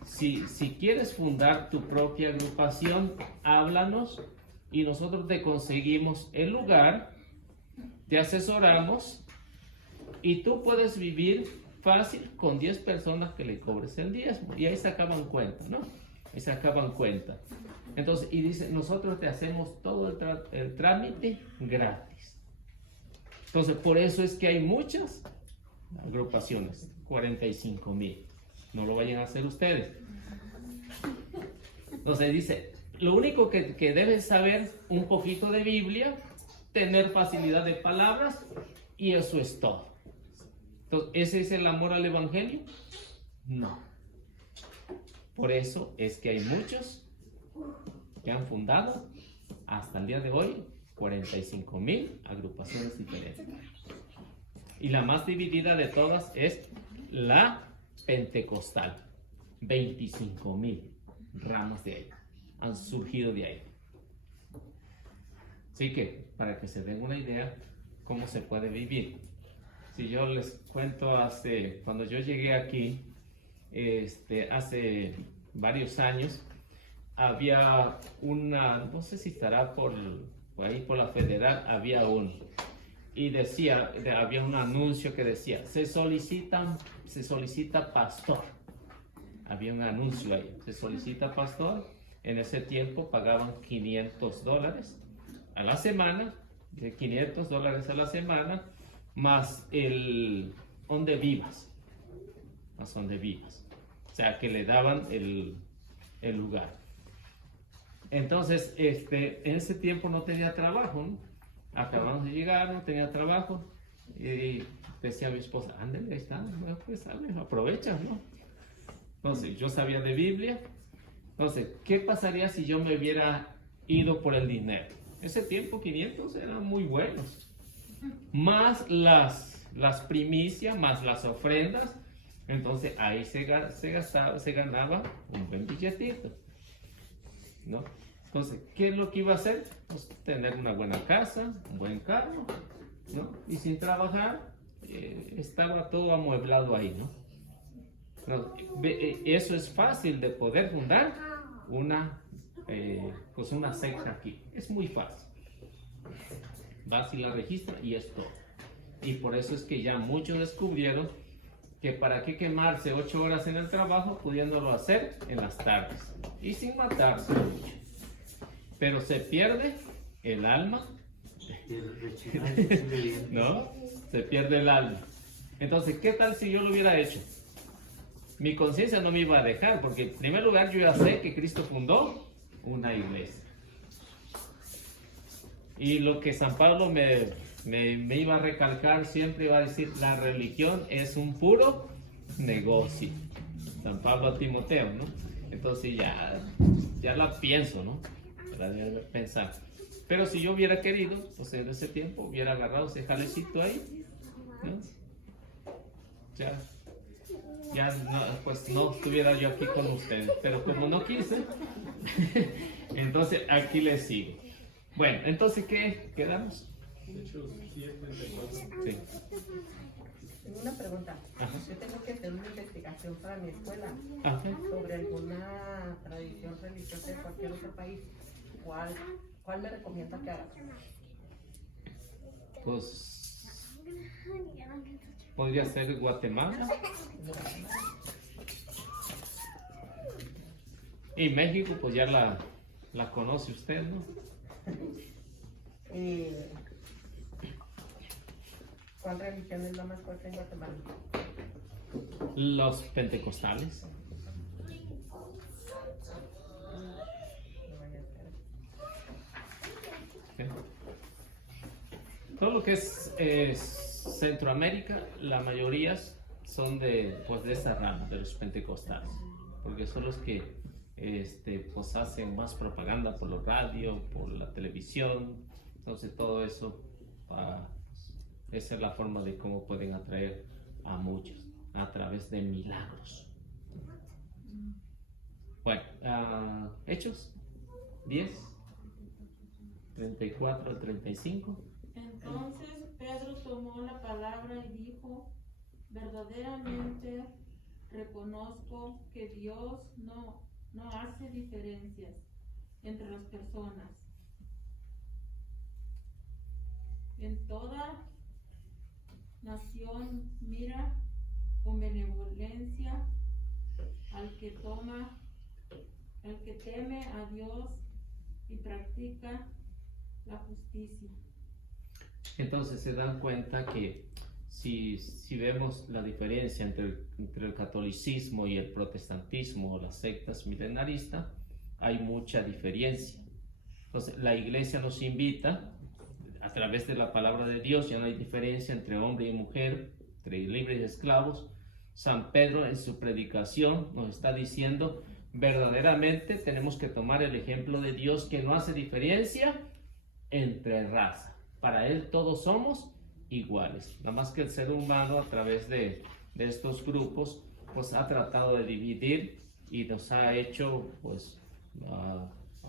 si quieres fundar tu propia agrupación, háblanos y nosotros te conseguimos el lugar, te asesoramos y tú puedes vivir fácil con 10 personas que le cobres el diezmo. Y ahí sacaban cuenta, ¿no? Ahí sacaban cuenta. Entonces, y dice, nosotros te hacemos todo el trámite gratis. Entonces, por eso es que hay muchas agrupaciones, 45,000. No lo vayan a hacer ustedes. Entonces dice, lo único que debes saber un poquito de Biblia, tener facilidad de palabras y eso es todo. Entonces, ¿ese es el amor al evangelio? No. Por eso es que hay muchos que han fundado hasta el día de hoy 45,000 agrupaciones diferentes. Y la más dividida de todas es la pentecostal. 25,000 ramas de ahí han surgido de ahí. Así que, para que se den una idea cómo se puede vivir. Si yo les cuento, cuando yo llegué aquí, hace varios años, había no sé si estará por ahí por la Federal, había y había un anuncio que decía, se solicita pastor. Había un anuncio ahí, se solicita pastor. En ese tiempo pagaban $500 a la semana, de $500 a la semana, más donde vivas, o sea que le daban el lugar. Entonces, en ese tiempo no tenía trabajo, ¿no? Acabamos de llegar, no tenía trabajo, y decía a mi esposa, ándale, ahí está, bueno, pues aprovecha, ¿no? Entonces, yo sabía de Biblia. Entonces, ¿qué pasaría si yo me hubiera ido por el dinero? Ese tiempo 500 eran muy buenos, más las primicias, más las ofrendas. Entonces ahí se ganaba un buen billetito, ¿no? Entonces, ¿qué es lo que iba a hacer? Pues tener una buena casa, un buen carro, ¿no? Y sin trabajar, estaba todo amueblado ahí, ¿no? Eso es fácil de poder fundar pues una secta aquí. Es muy fácil. Vas y la registras y es todo. Y por eso es que ya muchos descubrieron que para qué quemarse 8 horas en el trabajo pudiéndolo hacer en las tardes y sin matarse mucho. Pero se pierde el alma, ¿no? Se pierde el alma. Entonces, ¿qué tal si yo lo hubiera hecho? Mi conciencia no me iba a dejar, porque en primer lugar yo ya sé que Cristo fundó una iglesia. Y lo que San Pablo me iba a recalcar siempre, iba a decir, la religión es un puro negocio. San Pablo a Timoteo, ¿no? Entonces ya la pienso, ¿no? La debe pensar. Pero si yo hubiera querido, pues en ese tiempo hubiera agarrado ese jalecito ahí, ¿no? Ya no, pues no estuviera yo aquí con ustedes, pero como no quise, entonces aquí les sigo. Bueno, entonces, ¿qué quedamos? Hechos 10:24. Sí. Tengo una pregunta. Ajá. Yo tengo que hacer una investigación para mi escuela Ajá. sobre alguna tradición religiosa de cualquier otro país. ¿Cuál me recomienda que haga? Pues podría ser Guatemala y México, pues ya la conoce usted, ¿no? ¿Cuál religión es la más fuerte en Guatemala? Los pentecostales. ¿Sí? Todo lo que es Centroamérica, la mayoría son de esa rama, de los pentecostales, porque son los que pues hacen más propaganda por la radio, por la televisión. Entonces todo eso, esa es la forma de cómo pueden atraer a muchos, a través de milagros. Bueno, Hechos 10:34 al 35. Entonces Pedro tomó la palabra y dijo: verdaderamente reconozco que Dios no hace diferencias entre las personas. En toda nación mira con benevolencia al que teme a Dios y practica la justicia. Entonces se dan cuenta que si vemos la diferencia entre el catolicismo y el protestantismo o las sectas milenaristas, hay mucha diferencia. Entonces la iglesia nos invita a través de la palabra de Dios, ya no hay diferencia entre hombre y mujer, entre libres y esclavos. San Pedro en su predicación nos está diciendo, verdaderamente tenemos que tomar el ejemplo de Dios, que no hace diferencia entre razas. Para Él todos somos iguales. Nada más que el ser humano, a través de estos grupos, pues ha tratado de dividir y nos ha hecho, pues,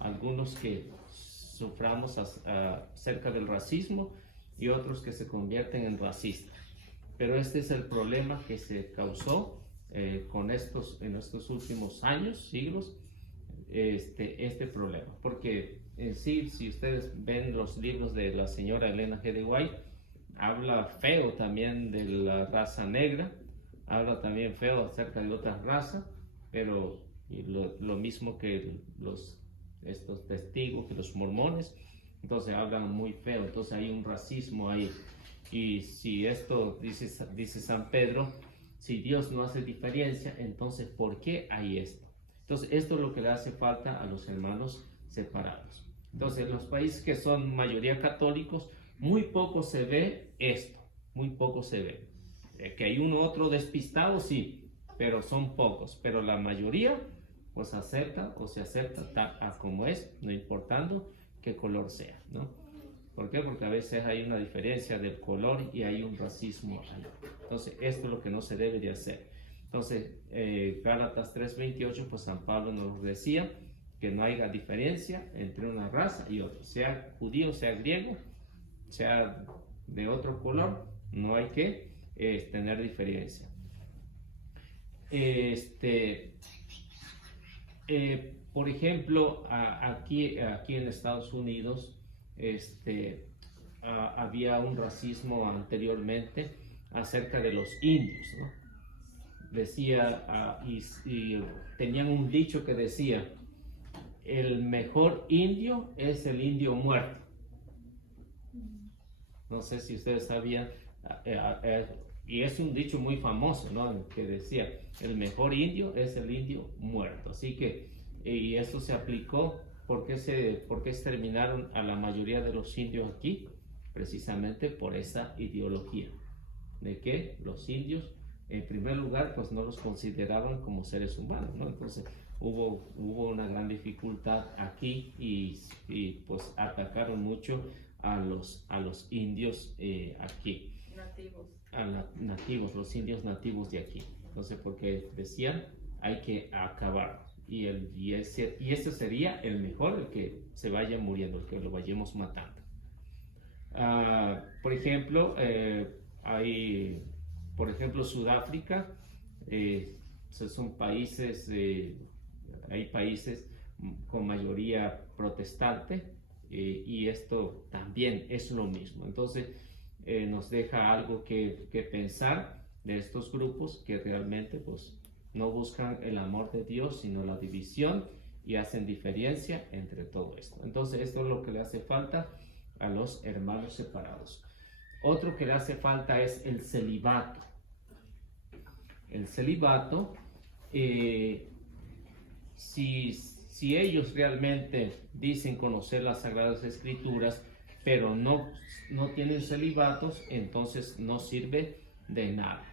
algunos que suframos acerca del racismo y otros que se convierten en racistas. Pero este es el problema que se causó en estos últimos años, siglos, este problema. Porque en sí, si ustedes ven los libros de la señora Elena G. de White, habla feo también de la raza negra, habla también feo acerca de otras razas, pero lo mismo que estos testigos, que los mormones, entonces hablan muy feo, entonces hay un racismo ahí. Y si esto dice San Pedro, si Dios no hace diferencia, entonces ¿por qué hay esto? Entonces esto es lo que le hace falta a los hermanos separados. Entonces en los países que son mayoría católicos, muy poco se ve esto, muy poco se ve. Que hay uno otro despistado, sí, pero son pocos, pero la mayoría pues acepta o se acepta tal como es, no importando qué color sea, ¿no? ¿Por qué? Porque a veces hay una diferencia del color y hay un racismo ahí. Entonces, esto es lo que no se debe de hacer. Entonces, Gálatas 3:28, pues San Pablo nos decía que no haya diferencia entre una raza y otra, sea judío, sea griego, sea de otro color, no hay que tener diferencia. Por ejemplo, aquí en Estados Unidos había un racismo anteriormente acerca de los indios, ¿no? Decía, y tenían un dicho que decía, el mejor indio es el indio muerto. No sé si ustedes sabían, y es un dicho muy famoso, ¿no? Que decía, el mejor indio es el indio muerto. Así que, y eso se aplicó, ¿por qué exterminaron a la mayoría de los indios aquí? Precisamente por esa ideología, de que los indios, en primer lugar, pues no los consideraban como seres humanos, ¿no? Entonces, hubo una gran dificultad aquí y pues atacaron mucho a los indios aquí. Nativos. Nativos, los indios nativos de aquí. Entonces, porque decían, hay que acabar. Y ese sería el mejor, el que se vaya muriendo, el que lo vayamos matando. Por ejemplo, Sudáfrica, son países, hay países con mayoría protestante, y esto también es lo mismo. Entonces, nos deja algo que pensar de estos grupos que realmente pues no buscan el amor de Dios, sino la división, y hacen diferencia entre todo esto. Entonces, esto es lo que le hace falta a los hermanos separados. Otro que le hace falta es el celibato. El celibato, si ellos realmente dicen conocer las Sagradas Escrituras, pero no tienen celibatos, entonces no sirve de nada.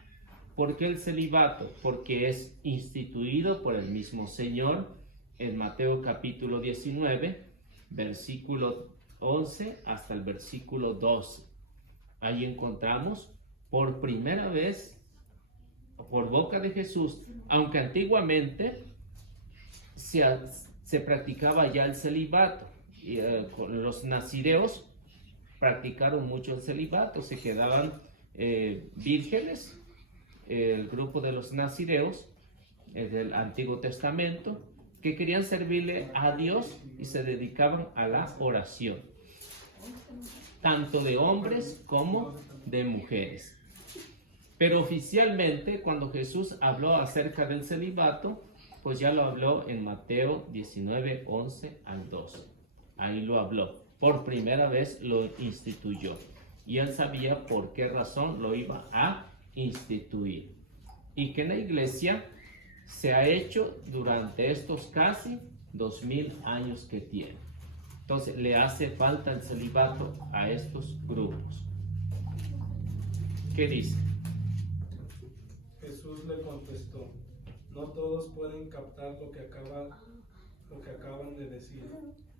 ¿Por qué el celibato? Porque es instituido por el mismo Señor en Mateo capítulo 19, versículo 11 hasta el versículo 12. Ahí encontramos por primera vez, por boca de Jesús, aunque antiguamente se practicaba ya el celibato, y los nazireos practicaron mucho el celibato, se quedaban vírgenes. El grupo de los nazireos del Antiguo Testamento, que querían servirle a Dios y se dedicaban a la oración, tanto de hombres como de mujeres. Pero oficialmente, cuando Jesús habló acerca del celibato, pues ya lo habló en Mateo 19, 11 al 12. Ahí lo habló. Por primera vez lo instituyó. Y él sabía por qué razón lo iba a instituir. Y que en la iglesia se ha hecho durante estos casi 2000 años que tiene. Entonces le hace falta el celibato a estos grupos. ¿Qué dice? Jesús le contestó, no todos pueden captar lo que acaban de decir,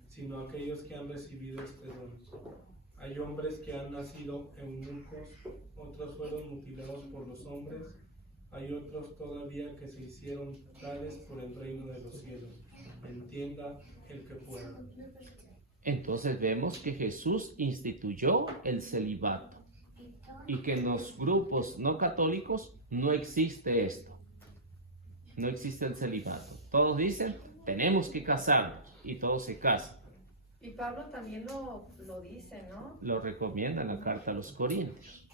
sino aquellos que han recibido este don. Hay hombres que han nacido eunucos, otros fueron mutilados por los hombres, hay otros todavía que se hicieron tales por el reino de los cielos. Entienda el que pueda. Entonces vemos que Jesús instituyó el celibato y que en los grupos no católicos no existe esto. No existe el celibato. Todos dicen, tenemos que casarnos, y todos se casan. Y Pablo también lo dice, ¿no? Lo recomienda en la carta a los Corintios.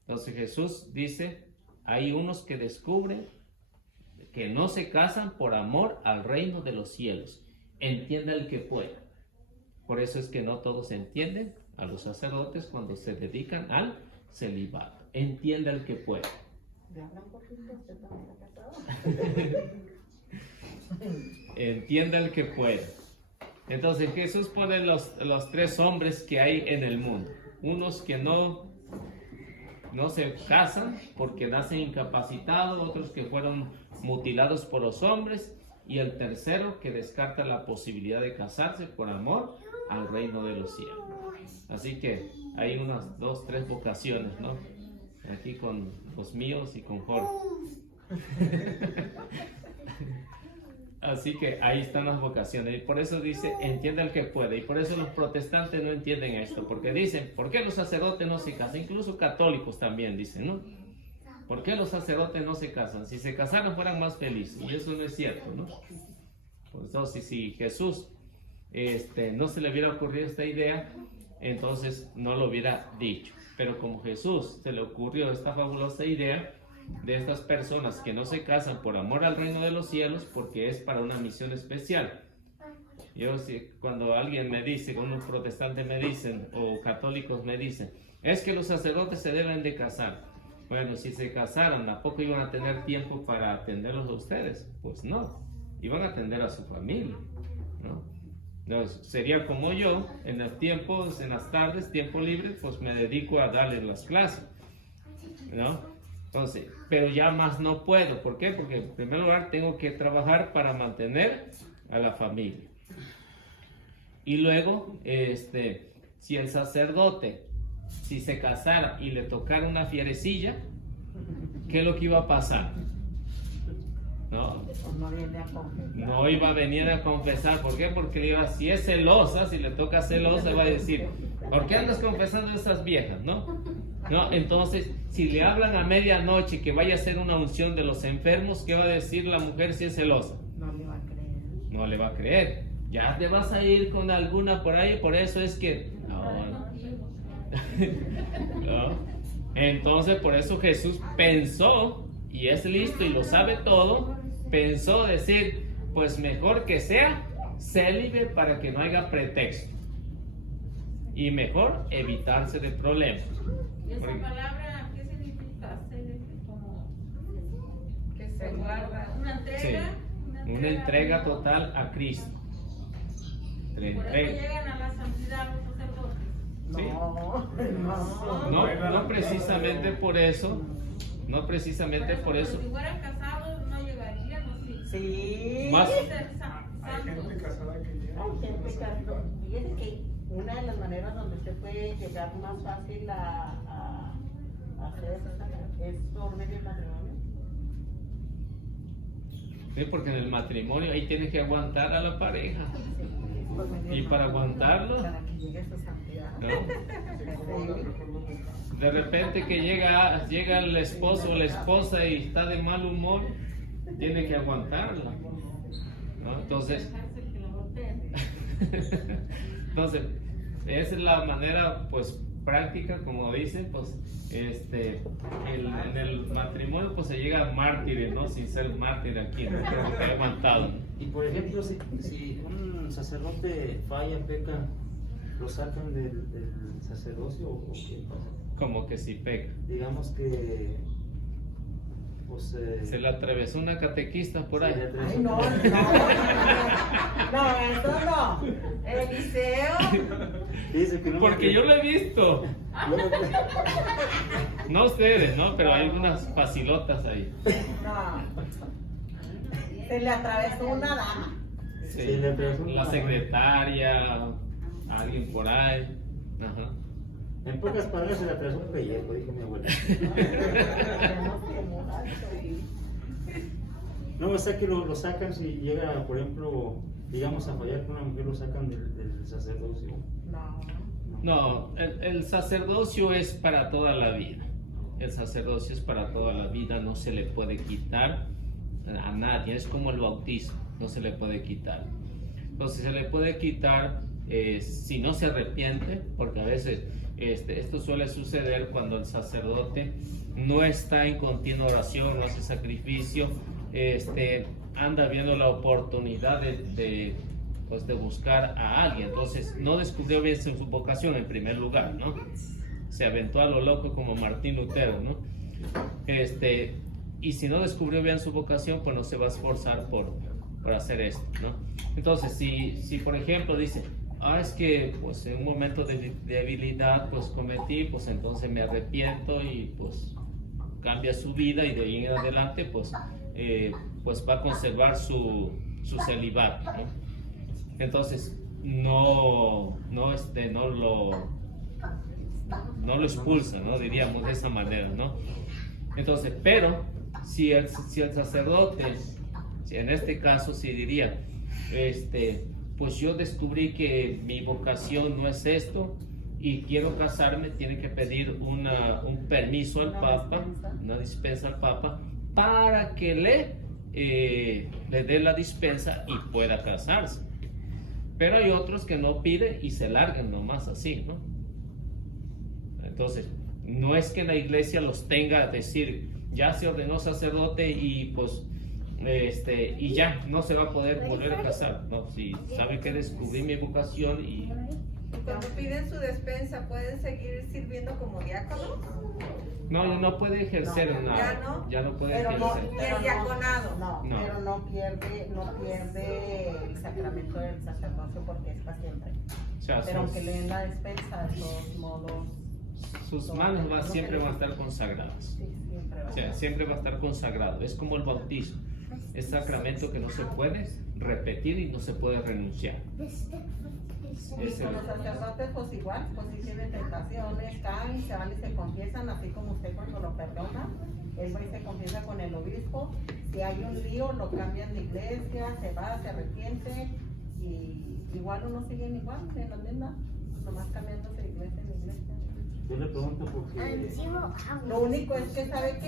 Entonces Jesús dice, hay unos que descubren que no se casan por amor al reino de los cielos. Entienda el que pueda. Por eso es que no todos entienden a los sacerdotes cuando se dedican al celibato. Entienda el que pueda. Entienda el que pueda. Entonces Jesús pone los tres hombres que hay en el mundo. Unos que no se casan porque nacen incapacitados, otros que fueron mutilados por los hombres, y el tercero que descarta la posibilidad de casarse por amor al reino de los cielos. Así que hay unas 2, 3 vocaciones, ¿no? Aquí con los míos y con Jorge. Así que ahí están las vocaciones. Y por eso dice, entiende el que puede. Y por eso los protestantes no entienden esto. Porque dicen, ¿por qué los sacerdotes no se casan? Incluso católicos también dicen, ¿no? ¿Por qué los sacerdotes no se casan? Si se casaran fueran más felices. Y eso no es cierto, ¿no? Entonces, si Jesús no se le hubiera ocurrido esta idea, entonces no lo hubiera dicho. Pero como Jesús se le ocurrió esta fabulosa idea de estas personas que no se casan por amor al reino de los cielos, porque es para una misión especial. Yo, cuando alguien me dice, unos protestantes me dicen, o católicos me dicen, es que los sacerdotes se deben de casar. Bueno, si se casaran, ¿a poco iban a tener tiempo para atenderlos a ustedes? Pues no, iban a atender a su familia, ¿no? Entonces, sería como yo, en los tiempos, en las tardes, tiempo libre, pues me dedico a darles las clases, ¿no? Entonces, pero ya más no puedo. ¿Por qué? Porque en primer lugar tengo que trabajar para mantener a la familia. Y luego, si el sacerdote, si se casara y le tocara una fierecilla, ¿qué es lo que iba a pasar? No, No viene a confesar. no iba a venir a confesar. ¿Por qué? Porque si es celosa, si le toca celosa, va a decir, ¿por qué andas confesando a esas viejas? ¿No? Entonces, si le hablan a medianoche que vaya a hacer una unción de los enfermos, ¿qué va a decir la mujer si es celosa? No le va a creer. No le va a creer. Ya te vas a ir con alguna por ahí, por eso es que... No. Entonces, por eso Jesús pensó, y es listo y lo sabe todo, pensó decir, pues mejor que sea célibe para que no haya pretexto. Y mejor evitarse de problemas. ¿Y esa palabra qué significa? Como Que se guarda. una entrega. Sí, una entrega total a Cristo. Por eso llegan a la santidad los sacerdotes. Sí. No. No precisamente por eso. No precisamente por eso. Si fueran casados no llegarían, ¿no? Sí. Sí. Más- Ser santos. Hay gente casada que llega. Hay gente casada. Fíjese que una de las maneras donde usted puede llegar más fácil a hacer es por medio del matrimonio. Sí, porque en el matrimonio ahí tienes que aguantar a la pareja. Por medio del Y para matrimonio, aguantarlo, para que llegue a su santidad. ¿no? Sí. De repente que llega el esposo o la esposa y está de mal humor, tiene que aguantarla, ¿no? Entonces, Dejarse que la volteen. esa es la manera, pues, práctica, como dicen, pues, en el matrimonio, pues, se llega a mártires, ¿no? Sin ser mártir aquí, ¿no? Pero que ha aguantado, ¿no? Y por ejemplo, si un sacerdote falla, peca, ¿lo sacan del sacerdocio o qué pasa? Como que si peca. Digamos que pues, Se le atravesó una catequista por ahí. Ay, no, eso no. Eliseo. Dice que no Porque yo lo he visto. No ustedes, ¿no? Pero hay unas facilotas ahí. No. Se le atravesó una dama. Sí. Se le atravesó La una- secretaria, alguien por ahí. Ajá. En pocas palabras se le atravesó un pellejo, dijo mi abuela. No, o sea que lo sacan si llega, por ejemplo, digamos a fallar con una mujer, lo sacan del sacerdocio. No. No, el sacerdocio es para toda la vida. El sacerdocio es para toda la vida, no se le puede quitar a nadie. Es como el bautismo, no se le puede quitar. Entonces se le puede quitar si no se arrepiente, porque a veces esto suele suceder cuando el sacerdote no está en continua oración, no hace sacrificio, anda viendo la oportunidad de buscar a alguien. Entonces no descubrió bien su vocación en primer lugar, ¿no? Se aventó a lo loco como Martín Lutero, ¿no? Y si no descubrió bien su vocación, pues no se va a esforzar por hacer esto, ¿no? Entonces, si por ejemplo dice, es que pues en un momento de debilidad pues cometí, pues entonces me arrepiento y pues cambia su vida y de ahí en adelante pues va a conservar su celibato, ¿no? Entonces no lo expulsa, ¿no? Diríamos de esa manera, ¿no? Entonces, pero si el sacerdote Sí, en este caso sí diría, pues yo descubrí que mi vocación no es esto y quiero casarme, tiene que pedir un permiso al Papa, una dispensa al Papa, para que le dé la dispensa y pueda casarse. Pero hay otros que no piden y se largan nomás así, ¿no? Entonces, no es que la iglesia los tenga a decir, ya se ordenó sacerdote y pues, y ya, no se va a poder volver a casar. No, si sabe que descubrí mi vocación y... Cuando piden su despensa, ¿pueden seguir sirviendo como diáconos? No, no puede ejercer nada. Ya no puede ejercer. ¿Y el diaconado? No, No. pero no pierde el sacramento del sacerdocio porque es para siempre. O sea, Pero aunque le den la despensa, de todos modos, sus manos siempre van a estar consagradas. sí, siempre va a O sea, estar. siempre va a estar consagrado. Es como el bautismo. Es sacramento que no se puede repetir y no se puede renunciar. Y con los sacerdotes, pues igual, pues si tienen tentaciones, caen, se van y se confiesan, así como usted cuando lo perdona, él va y se confiesa con el obispo. Si hay un lío, lo cambian de iglesia, se va, se arrepiente, y igual uno sigue igual, en la misma, nomás cambiándose de iglesia en iglesia. Yo le pregunto porque Lo único es que sabe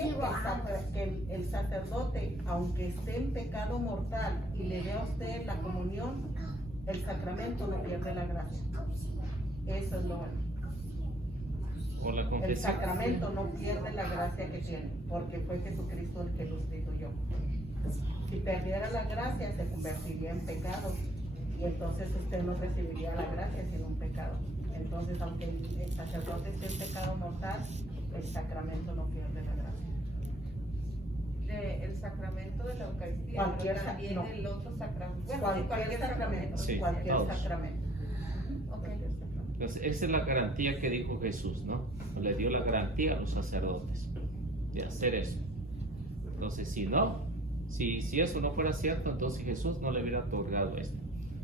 que el sacerdote, aunque esté en pecado mortal y le dé a usted la comunión, el sacramento no pierde la gracia. Eso es lo bueno. O la El confesión. sacramento no pierde la gracia que tiene, porque fue Jesucristo el que lo instituyó. Si perdiera la gracia, se convertiría en pecado, y entonces usted no recibiría la gracia sino un pecado. Entonces, aunque el sacerdote esté en pecado mortal, el sacramento no pierde la gracia. El sacramento de la Eucaristía, Cualquier pero también no. el otro sacramento. Bueno, Cualquier sacramento, Sí, cualquier todos. sacramento. Ok. Cualquier sacramento. Entonces, esa es la garantía que dijo Jesús, ¿no? Le dio la garantía a los sacerdotes de hacer eso. Entonces, si no, si eso no fuera cierto, entonces Jesús no le hubiera otorgado esto.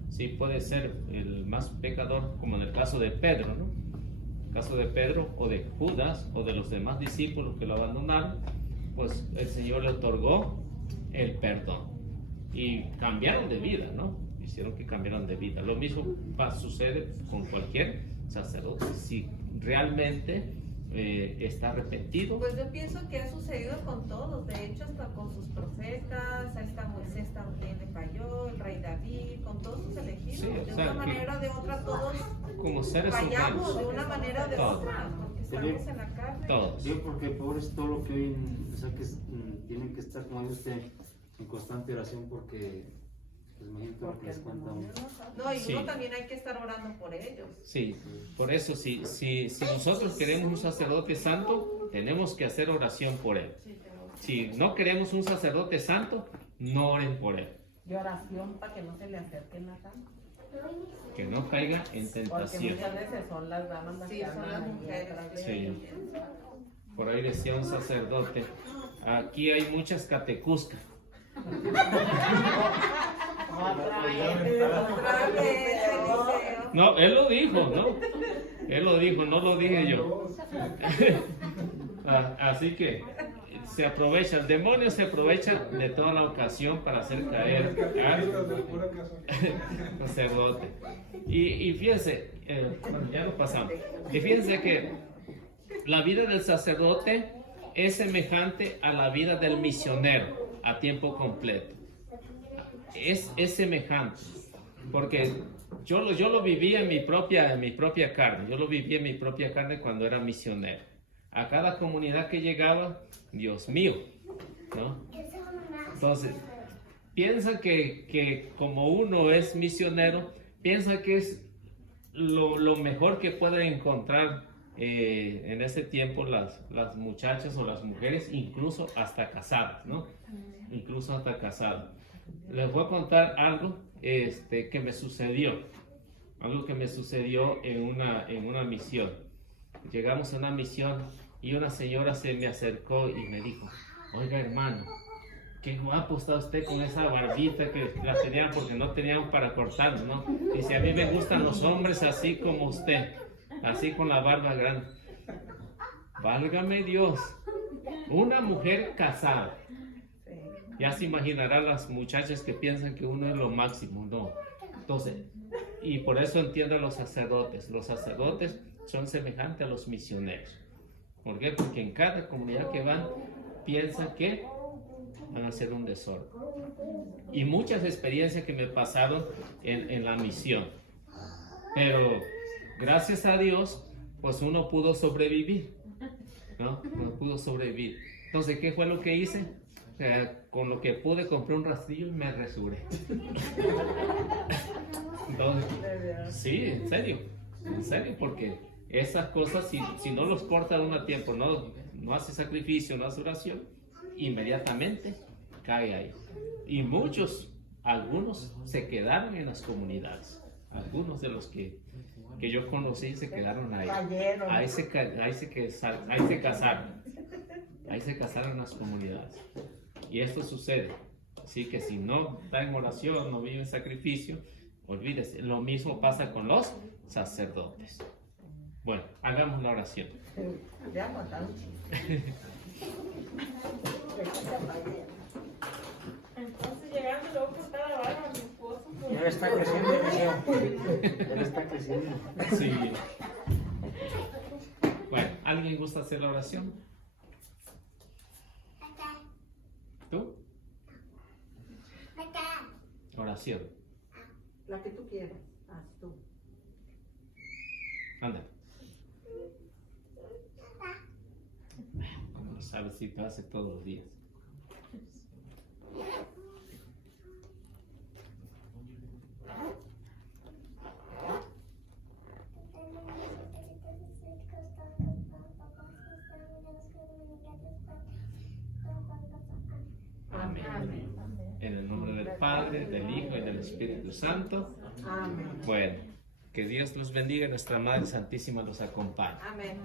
Sí puede ser el más pecador, como en el caso de Pedro, ¿no? El caso de Pedro o de Judas o de los demás discípulos que lo abandonaron, pues el Señor le otorgó el perdón y cambiaron de vida, ¿no? Hicieron que cambiaran de vida. Lo mismo sucede con cualquier sacerdote. Si realmente está arrepentido, Pues yo pienso que ha sucedido con todos, de hecho hasta con sus profetas, hasta Moisés también le falló, el rey David, con todos sus elegidos. Sí, o de sea, una que- manera o de otra todos como seres fallamos de humanos, una manera o de Todos. otra, porque estamos en la carne. todos. yo porque pobre es todo lo que hoy, o sea que tienen que estar, como dice usted, en constante oración porque, pues imagínate lo que les cuenta uno. No, y Sí. uno también hay que estar orando por ellos. Sí, por eso, si nosotros queremos un sacerdote santo, tenemos que hacer oración por él. Si no queremos un sacerdote santo, no oren por él. Y oración para que no se le acerquen a tanto. Que no caiga en Porque tentación. muchas veces son las damas las Sí, que son andan las ahí mujeres. atrás de Sí. ellos. Por ahí decía un sacerdote, aquí hay muchas catecuscas. Otra vez. Otra vez, Eliseo. No, él lo dijo, ¿no? Él lo dijo, no lo dije yo. Así que se aprovecha, el demonio se aprovecha de toda la ocasión para hacer caer al sacerdote. Y fíjense, bueno, ya lo pasamos. Y fíjense que la vida del sacerdote es semejante a la vida del misionero a tiempo completo. Es semejante, porque yo lo viví en mi propia carne. Yo lo viví en mi propia carne cuando era misionero. A cada comunidad que llegaba, Dios mío, ¿no? Entonces, piensa que como uno es misionero, piensa que es lo mejor que pueden encontrar en ese tiempo las muchachas o las mujeres, incluso hasta casadas, ¿no? Incluso hasta casadas. Les voy a contar algo que me sucedió. Algo que me sucedió en una misión. Llegamos a una misión y una señora se me acercó y me dijo, oiga hermano, qué guapo está usted con esa barbita que la tenían porque no tenían para cortarnos, ¿no? Dice, a mí me gustan los hombres así como usted, así con la barba grande. Válgame Dios, una mujer casada. Ya se imaginarán las muchachas que piensan que uno es lo máximo, no. Entonces, y por eso entiendo a los sacerdotes. Los sacerdotes son semejantes a los misioneros. ¿Por qué? Porque en cada comunidad que van, piensan que van a hacer un desorden. Y muchas experiencias que me pasaron en la misión. Pero gracias a Dios, pues uno pudo sobrevivir, ¿no? Uno pudo sobrevivir. Entonces, ¿qué fue lo que hice? Con lo que pude compré un rastrillo y me resuré. Entonces, sí, en serio, porque esas cosas, si no los porta uno a tiempo, no hace sacrificio, no hace oración, inmediatamente cae ahí. Y algunos se quedaron en las comunidades. Algunos de los que yo conocí se quedaron ahí. Ahí se casaron. Ahí se casaron en las comunidades. Y esto sucede. Así que si no está en oración, no vive en sacrificio, olvídese. Lo mismo pasa con los sacerdotes. Bueno, hagamos la oración. Ya mataron. Entonces llegando luego por cada barba a mi esposo. Pues, Ya está creciendo, ya está creciendo. Sí. Bueno, ¿alguien gusta hacer la oración? ¿Tú? Oración. La que tú quieras, haz tú. Anda. ¿Cómo lo sabes si te hace todos los días? Amén. En el nombre del Padre, del Hijo y del Espíritu Santo. Amén. Bueno, que Dios los bendiga y nuestra Madre Santísima los acompañe. Amén.